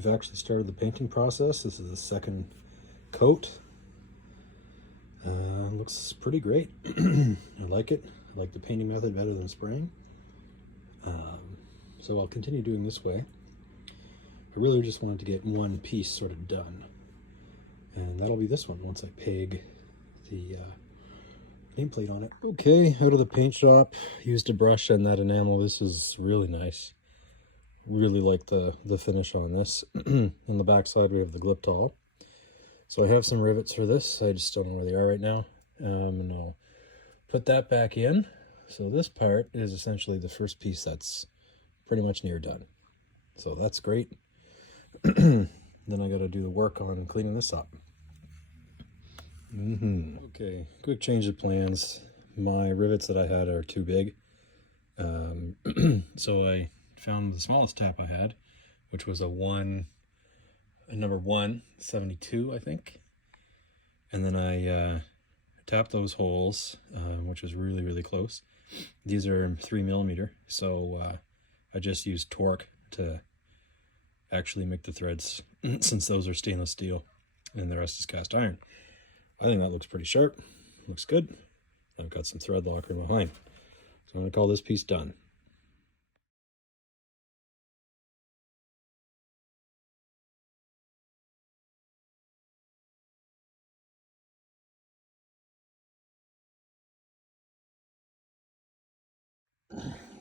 I've actually started the painting process. This is the second coat. Looks pretty great. I like it. I like the painting method better than spraying. So I'll continue doing this way. I really just wanted to get one piece sort of done. And that'll be this one once I peg the nameplate on it. Okay, out of the paint shop, used a brush and that enamel. This is really nice. Really like the finish on this. On the back side we have the Gliptol. So I have some rivets for this. I just don't know where they are right now. And I'll put that back in. So this part is essentially the first piece that's pretty much near done. So that's great. Then I got to do the work on cleaning this up. Okay, quick change of plans. My rivets that I had are too big. So I found the smallest tap I had, which was a number 172, I think. And then I tapped those holes, which was really, really close. These are 3mm, so I just used torque to actually make the threads, since those are stainless steel and the rest is cast iron. I think that looks pretty sharp. Looks good. I've got some thread locker behind. So I'm going to call this piece done.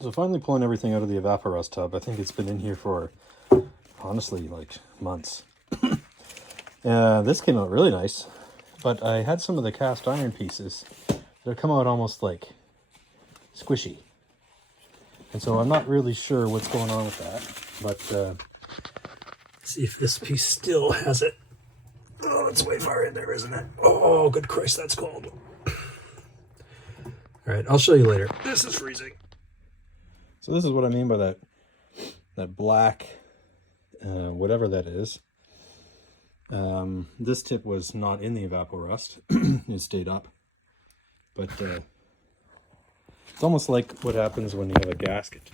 So finally pulling everything out of the evaporust tub. I think it's been in here for, honestly, like months. This came out really nice, but I had some of the cast iron pieces that come out almost like squishy. And so I'm not really sure what's going on with that, but let's see if this piece still has it. Oh, it's way far in there, isn't it? Oh, good Christ, that's cold. All right, I'll show you later. This is freezing. So this is what I mean by that black, whatever that is. This tip was not in the evaporust. It stayed up. But it's almost like what happens when you have a gasket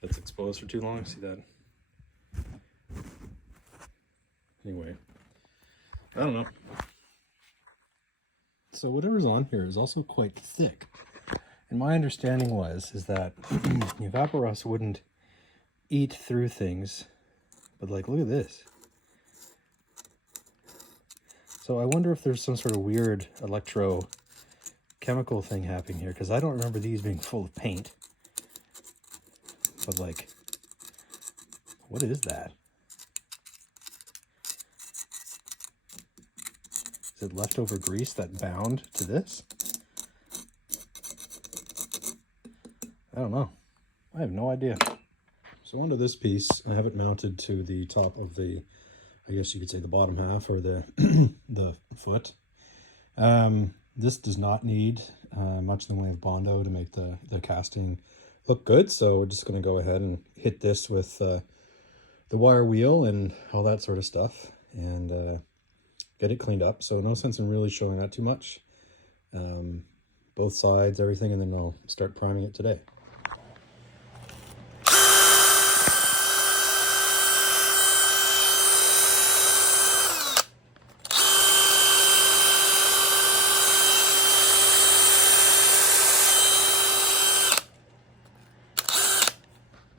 that's exposed for too long. See that? Anyway, I don't know. So whatever's on here is also quite thick. And my understanding is that the evaporust wouldn't eat through things, but like, look at this. So I wonder if there's some sort of weird electrochemical thing happening here, because I don't remember these being full of paint. But like, what is that? Is it leftover grease that bound to this? I don't know. I have no idea. So onto this piece, I have it mounted to the top of the, I guess you could say the bottom half, or the the foot. This does not need much in the way of Bondo to make the casting look good, so we're just going to go ahead and hit this with the wire wheel and all that sort of stuff, and get it cleaned up. So no sense in really showing that too much. Both sides, everything, and then I'll start priming it today.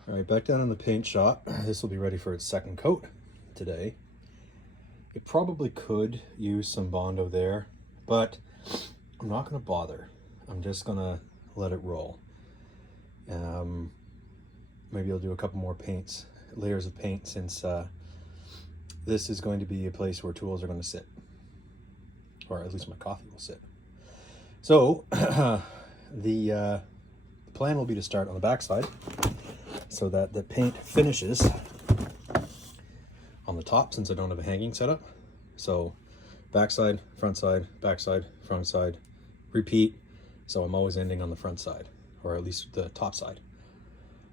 All right, back down in the paint shop. This will be ready for its second coat today. It probably could use some Bondo there, but I'm not going to bother. I'm just going to let it roll. Maybe I'll do a couple more layers of paint, since this is going to be a place where tools are going to sit, or at least my coffee will sit. So the plan will be to start on the back side, so that the paint finishes on the top, since I don't have a hanging setup. So backside, front side, backside, front side, repeat. So I'm always ending on the front side, or at least the top side.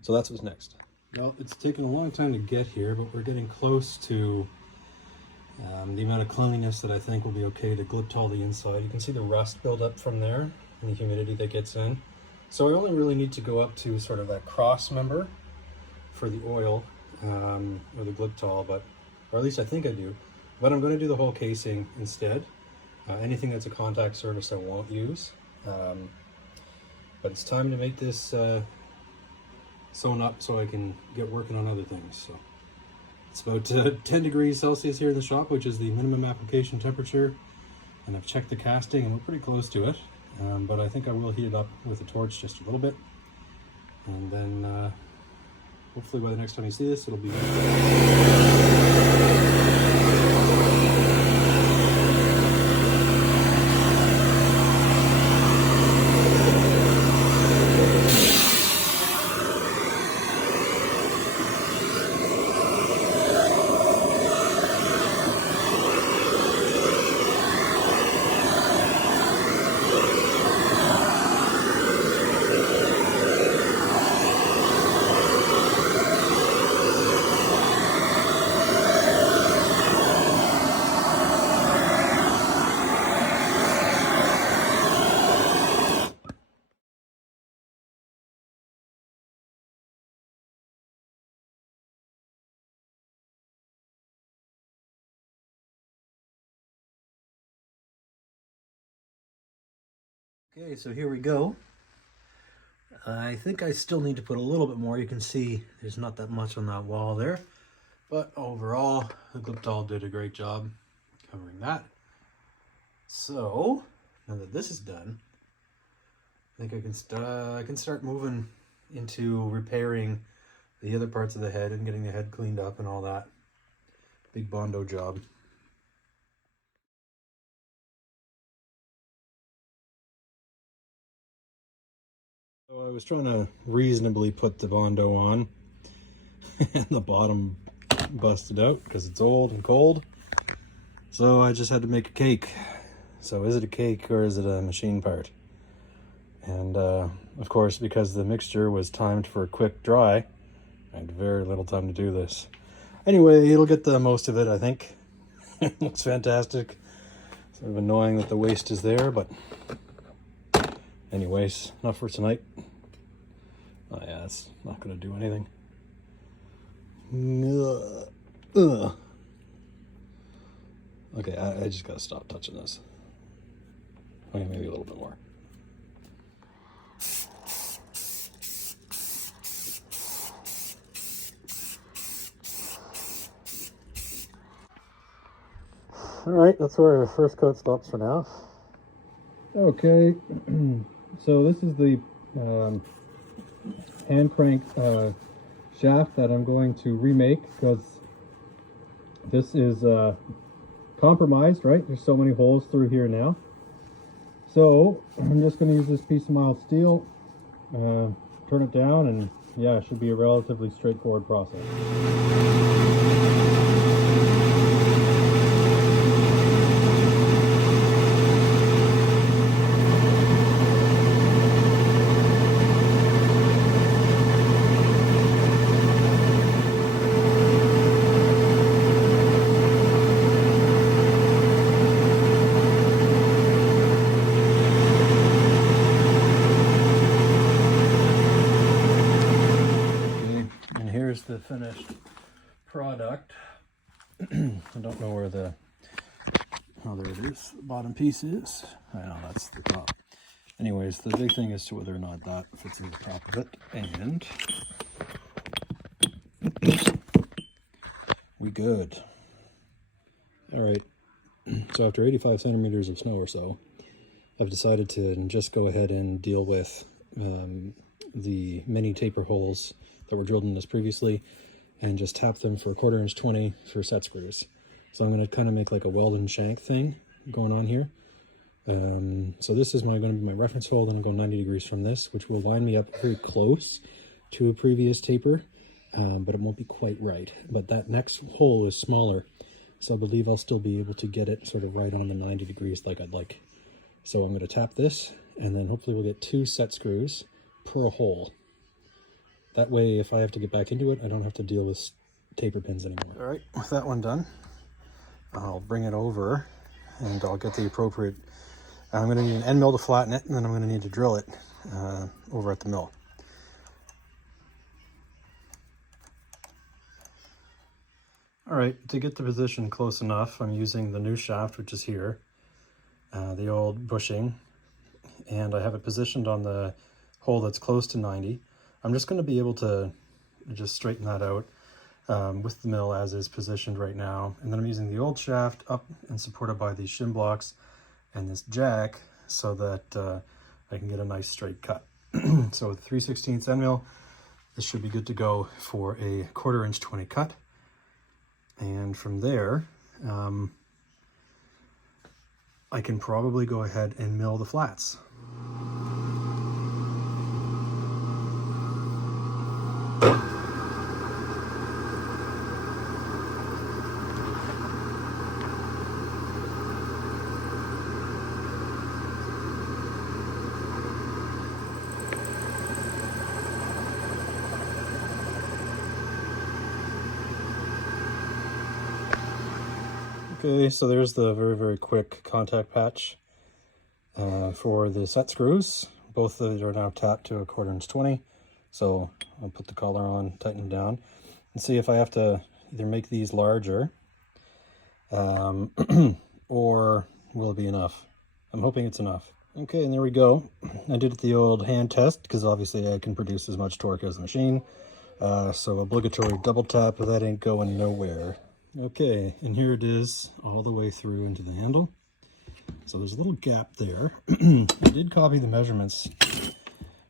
So that's what's next. Well, it's taken a long time to get here, but we're getting close to the amount of cleanliness that I think will be okay to Gliptol the inside. You can see the rust build up from there and the humidity that gets in. So I only really need to go up to sort of that cross member for the oil, or the Gliptol, but or at least I think I do. But I'm going to do the whole casing instead. Anything that's a contact surface I won't use. But it's time to make this sewn up so I can get working on other things. So it's about 10 degrees Celsius here in the shop, which is the minimum application temperature. And I've checked the casting and we're pretty close to it. But I think I will heat it up with a torch just a little bit. And then hopefully by the next time you see this, it'll be okay, so here we go. I think I still need to put a little bit more. You can see there's not that much on that wall there. But overall, the Gliptol did a great job covering that. So, now that this is done, I think I can start moving into repairing the other parts of the head and getting the head cleaned up and all that. Big Bondo job. So I was trying to reasonably put the Bondo on and the bottom busted out because it's old and cold. So I just had to make a cake. So is it a cake or is it a machine part? And of course, because the mixture was timed for a quick dry, I had very little time to do this. Anyway, it'll get the most of it, I think. It looks fantastic. Sort of annoying that the waste is there, but anyways, enough for tonight. Oh yeah, it's not gonna do anything. Okay, I just gotta stop touching this. Okay, maybe a little bit more. All right, that's where our first coat stops for now. Okay, so this is the hand crank shaft that I'm going to remake because this is compromised, right? There's so many holes through here now. So I'm just going to use this piece of mild steel, turn it down, and yeah, it should be a relatively straightforward process. The finished product. I don't know where the, oh, there it is, the bottom piece is. I know that's the top. Anyways, the big thing is to whether or not that fits in the top of it, and we good. All right, so after 85 centimeters of snow or so, I've decided to just go ahead and deal with the mini taper holes that were drilled in this previously and just tap them for 1/4 inch 20 for set screws. So I'm going to kind of make like a weld and shank thing going on here. So this is going to be my reference hole, and I'll go 90 degrees from this, which will line me up very close to a previous taper, but it won't be quite right. But that next hole is smaller, so I believe I'll still be able to get it sort of right on the 90 degrees like I'd like. So I'm going to tap this, and then hopefully we'll get 2 set screws per hole. That way, if I have to get back into it, I don't have to deal with taper pins anymore. All right, with that one done, I'll bring it over and I'll get the appropriate, I'm going to need an end mill to flatten it, and then I'm going to need to drill it over at the mill. All right, to get the position close enough, I'm using the new shaft, which is here, the old bushing, and I have it positioned on the hole that's close to 90. I'm just going to be able to just straighten that out with the mill as is positioned right now. And then I'm using the old shaft up and supported by these shim blocks and this jack so that I can get a nice straight cut. So with 3/16 end mill, this should be good to go for a 1/4 inch 20 cut. And from there, I can probably go ahead and mill the flats. Okay, so there's the very quick contact patch for the set screws. Both of these are now tapped to a 1/4 inch 20. So I'll put the collar on, tighten them down, and see if I have to either make these larger or will it be enough. I'm hoping it's enough. Okay, and there we go. I did it the old hand test because obviously I can produce as much torque as the machine. So obligatory double tap, but that ain't going nowhere. Okay, and here it is all the way through into the handle. So there's a little gap there. I did copy the measurements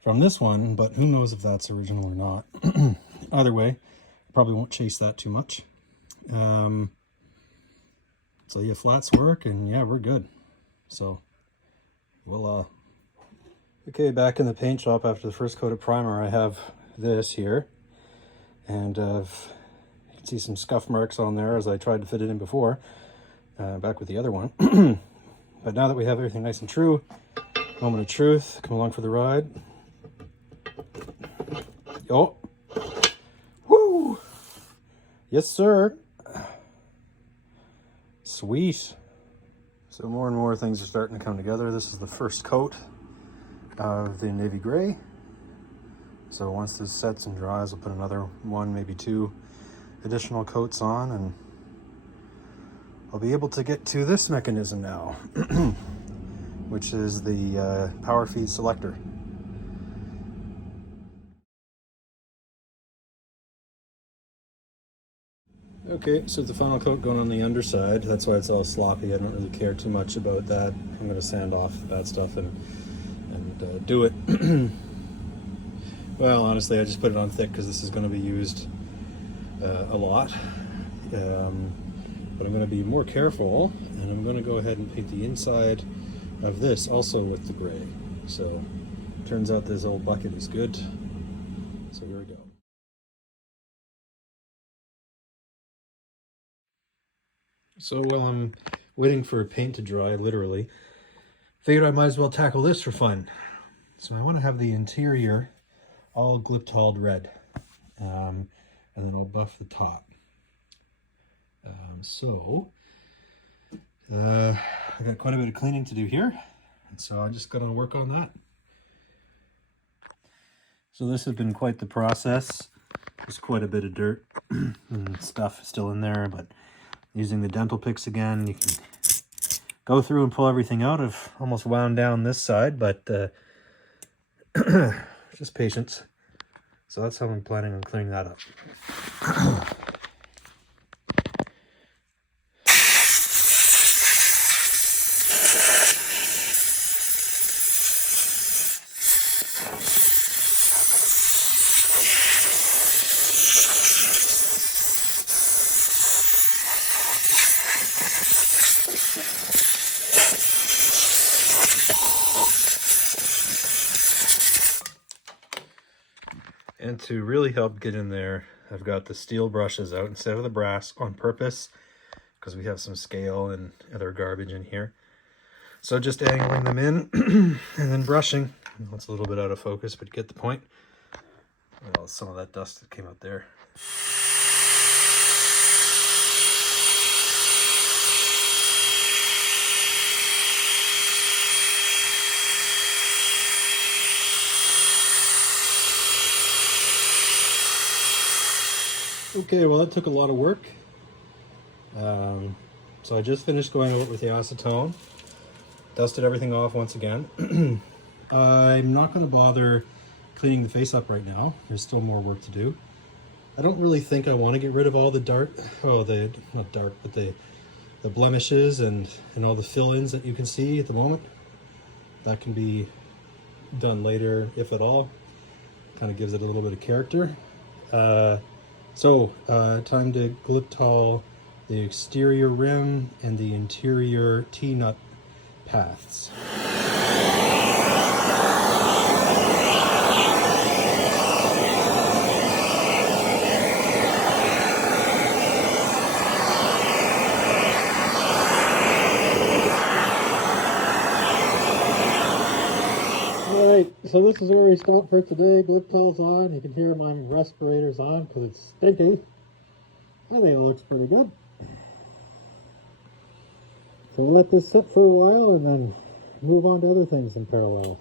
from this one, but who knows if that's original or not. Either way, I probably won't chase that too much. So yeah, flats work, and yeah, we're good. So voila. Okay, back in the paint shop after the first coat of primer, I have this here, and you can see some scuff marks on there as I tried to fit it in before, back with the other one. But now that we have everything nice and true, moment of truth, come along for the ride. Oh, woo! Yes, sir. Sweet. So more and more things are starting to come together. This is the first coat of the navy gray. So once this sets and dries, I'll put another one, maybe 2 additional coats on, and I'll be able to get to this mechanism now, which is the power feed selector. Okay, so the final coat going on the underside. That's why it's all sloppy. I don't really care too much about that. I'm going to sand off the bad stuff and do it. Well, honestly, I just put it on thick because this is going to be used a lot. But I'm going to be more careful, and I'm going to go ahead and paint the inside of this also with the gray. So turns out this old bucket is good. So here we go. So while I'm waiting for paint to dry, literally, figured I might as well tackle this for fun. So I want to have the interior all glip-talled red, and then I'll buff the top. I got quite a bit of cleaning to do here, and so I just got to work on that. So this has been quite the process. There's quite a bit of dirt and stuff still in there, but using the dental picks again, you can go through and pull everything out. I've almost wound down this side, but just patience. So that's how I'm planning on clearing that up. And to really help get in there, I've got the steel brushes out instead of the brass on purpose, because we have some scale and other garbage in here. So just angling them in and then brushing. It's a little bit out of focus, but you get the point. Well, some of that dust that came out there. Okay, well that took a lot of work. So I just finished going out with the acetone, dusted everything off once again. I'm not going to bother cleaning the face up right now. There's still more work to do. I don't really think I want to get rid of all the the blemishes and all the fill-ins that you can see at the moment. That can be done later, if at all. Kind of gives it a little bit of character. Time to Gliptol the exterior rim and the interior T-nut paths. Alright, so this is where we stop for today. Gliptol's on. You can hear my respirator's on because it's stinky. I think it looks pretty good. So we'll let this sit for a while and then move on to other things in parallel.